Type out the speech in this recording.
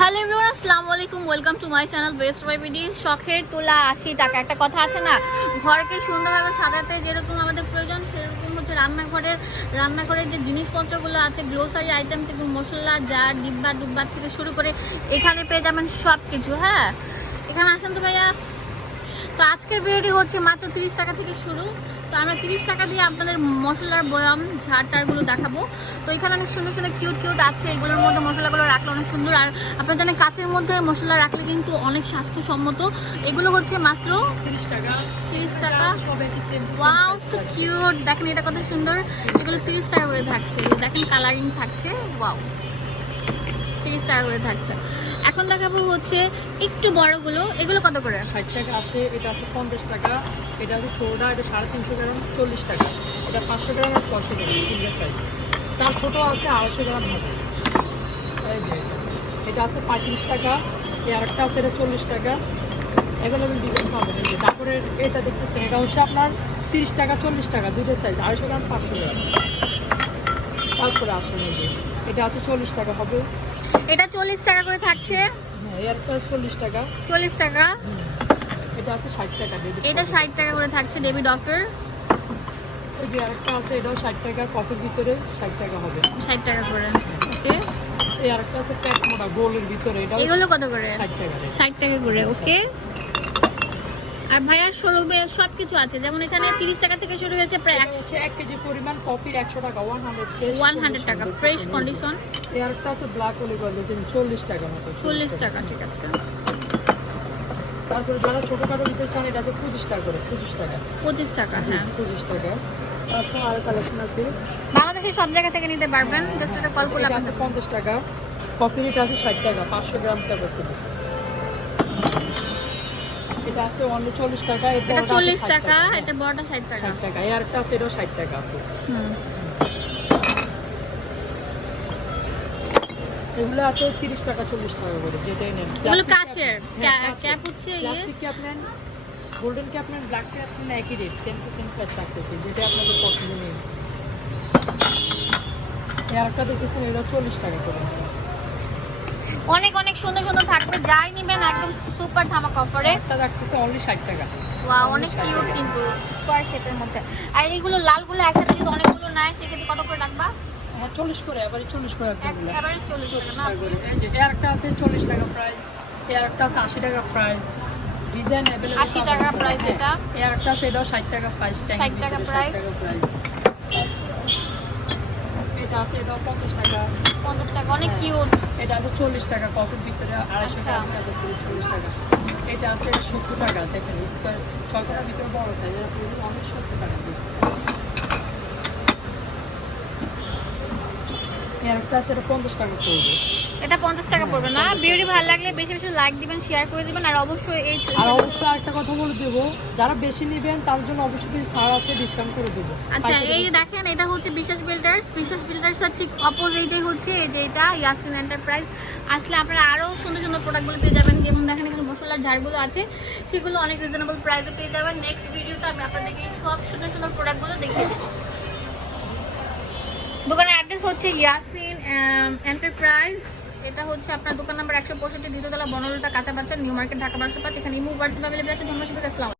Hello everyone আসসালামু আলাইকুম welcome to my channel Best Buy BD শখের তোলা, আশি টাকা। একটা কথা আছে না? ঘরকে সুন্দরভাবে সাজাতে যেরকম আমাদের প্রয়োজন, সেরকম হচ্ছে রান্নাঘরের রান্নাঘরের যে জিনিসপত্রগুলো আছে গ্লোসারি আইটেম থেকে মশলা, জার, ডিব্বা, ডুব্বা থেকে শুরু করে এখানে পেয়ে যাবেন সব কিছু হ্যাঁ? এখানে আসেন তো ভাইয়া। তো আজকের ভিডিওটি হচ্ছে মাত্র তিরিশ টাকা থেকে শুরু। তো আমরা তিরিশ টাকা দিয়ে আপনাদের মশলার বয়াম ঝাড় টাড়গুলো দেখাবো। তো এখানে অনেক সুন্দর সুন্দর কিউট কিউট আছে। এগুলোর মধ্যে মশলাগুলো রাখলে অনেক সুন্দর। আর আপনার জানেন কাচের মধ্যে মশলা রাখলে কিন্তু অনেক স্বাস্থ্যসম্মত। এগুলো হচ্ছে মাত্র তিরিশ টাকা। তিরিশ টাকা। ওয়াও সো কিউট দেখেন এটা কত সুন্দর। এগুলো তিরিশ টাকা করে থাকছে। দেখেন কালারিং থাকছে। ওয়াও তিরিশ টাকা করে থাকছে। এখন দেখাবো হচ্ছে একটু বড়গুলো। এগুলো কত করে? ষাট টাকা আছে, এটা আছে পঞ্চাশ টাকা, এটা আছে ছোটটা এটা সাড়ে তিনশো গ্রাম, চল্লিশ টাকা। এটা পাঁচশো গ্রাম আর ছশো গ্রাম সাইজ তার ছোটো আছে আড়াইশো গ্রাম হবে। এটা। আছে পঁয়ত্রিশ টাকা, এই আরেকটা আছে এটা চল্লিশ টাকা। অ্যাভেলেবেল ডিজাইন পাবেন তারপরে এটা দেখতেছেন, এটা হচ্ছে আপনার তিরিশ টাকা, চল্লিশ টাকা দুটো সাইজ আড়াইশো গ্রাম, পাঁচশো গ্রাম। তারপরে আসেন এই এটা আছে চল্লিশ টাকা হবে। এটা চল্লিশ টাকা করে থাকছে? হ্যাঁ এরটা চল্লিশ টাকা। চল্লিশ টাকা? এটা আছে ষাট টাকা এটা ষাট টাকা করে থাকছে ডেবি ডফের ওই যে আরেকটা আছে এটাও ষাট টাকা কফির ভিতরে ষাট টাকা হবে। ষাট টাকা করে। ওকে? এই আরেকটা আছে প্যাক মোটা গোলের ভিতরে এটাও এগুলো কত করে? ষাট টাকা। ষাট টাকা করে ওকে? আর ভাইয়ার শোরুমে সব কিছু আছে। যেমন এখানে তিরিশ টাকা থেকে শুরু হয়েছে প্রায় হচ্ছে এক কেজি পরিমাণ কফির একশো টাকা ওয়ান হান্ড্রেড ওয়ান হান্ড্রেড টাকা ফ্রেশ কন্ডিশন এই আছে ব্ল্যাক অলিভ অয়েল চল্লিশ টাকা মতো চল্লিশ টাকা। ঠিক আছে। তারপরে যারা ছোটোখাটো ভিতরে চান এটা আছে পঁচিশ টাকা করে পঁচিশ টাকা। পঁচিশ টাকা হ্যাঁ। পঁচিশ টাকা। তারপর আর কালেকশন আছে। বাংলাদেশের সব জায়গা থেকে নিতে পারবেন জাস্ট একটা কল করলে আছে পঞ্চাশ টাকা। কফির এটা আছে ষাট টাকা পাঁচশো গ্রাম ক্যাপাসিটি এটা আছে চল্লিশ টাকা এটা চল্লিশ টাকা এটা বড়টা ষাট টাকা। ষাট টাকা এই আরেকটা আছে এটাও ষাট টাকা এগুলো আছে তিরিশ টাকা চল্লিশ টাকা করে যেটাই নেন। এগুলো কাচের হ্যাঁ, কাচের। ক্যাপ হচ্ছে ইয়ে? প্লাস্টিক ক্যাপ নেন গোল্ডেন ক্যাপ নেন ব্ল্যাক ক্যাপ নেন একই rate same to same price থাকতেছে যেটা আপনাদের পছন্দ নেই। এই আরেকটা দেখতেছেন এটা চল্লিশ টাকা করে। অনেক অনেক সুন্দর সুন্দর থাকবে। যাই নিবেন একদম সুপার ধামাকা অফারে একটা রাখতেছে অনলি ষাট টাকা। ওয়া অনেক কিউট কিন্তু স্কোয়ার শেপের মধ্যে। আর এইগুলো লালগুলো একসাথে যদি অনেকগুলো নেয় সেক্ষেত্রে কত করে রাখবা? হ্যাঁ চল্লিশ করে এবারে চল্লিশ করে একটা দিলাম একেবারে চল্লিশ টাকা না? এই যে এই আরেকটা আছে চল্লিশ টাকা প্রাইস এই আরেকটা আছে আশি টাকা প্রাইস ডিজাইন অ্যাভেলেবল 80 টাকা price এটা। এই আরেকটা আছে এটাও ষাট টাকা প্রাইস 60 টাকা price। এটা আছে এটাও পঞ্চাশ টাকা। পঞ্চাশ টাকা অনেক কিউট এটা আছে চল্লিশ টাকা কফির ভিতরে আড়াইশো আচ্ছা। টাকা চল্লিশ টাকা। এটা আছে সত্তর টাকা দেখেন স্কোয়ার ছয় টাকার ভিতরে বড় সাইজ অনেক সত্তর টাকা দিচ্ছে এই প্লাস এটা পঞ্চাশ টাকা পড়বে। এটা পঞ্চাশ টাকা পড়বে না। ভিডিওটি ভালো লাগলে বেশি বেশি লাইক দিবেন শেয়ার করে দিবেন আর অবশ্যই এই আর অবশ্যই আরেকটা কথা বলে দেবো যারা বেশি নেবেন তার জন্য অবশ্যই কিছু ছাড় আছে ডিসকাউন্ট করে দেবো। আচ্ছা এই যে দেখেন এটা হচ্ছে বিশ্বাস বিল্ডার্স বিশ্বাস বিল্ডার্স এর ঠিক অপোজিটে হচ্ছে এই যে এটা ইয়াসিন এন্টারপ্রাইজ আসলে আপনারা আরও সুন্দর সুন্দর প্রোডাক্টগুলো পেয়ে যাবেন। যেমন দেখেন এখানে মশলার ঝাড়গুলো আছে। সেগুলো অনেক রিজনেবল প্রাইসে পেয়ে যাবেন। নেক্সট ভিডিওতে আমি আপনাদেরকে সব সুন্দর সুন্দর প্রোডাক্টগুলো দেখিয়ে দেবো। দোকানের অ্যাড্রেস হচ্ছে ইয়াসিন এন্টারপ্রাইজ এটা হচ্ছে আপনার দোকান নাম্বার একশো পঁয়ষট্টি দ্বিতীয়তলা বনলতা কাঁচা বাচ্চা নিউ মার্কেট, ঢাকা বারোশো পাঁচ, এখানে ইমু অ্যাভেলেবল আছে। ধন্যবাদ